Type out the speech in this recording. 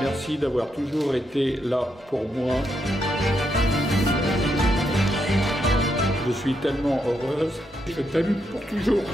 Merci d'avoir toujours été là pour moi. Je suis tellement heureuse. Je t'aime pour toujours.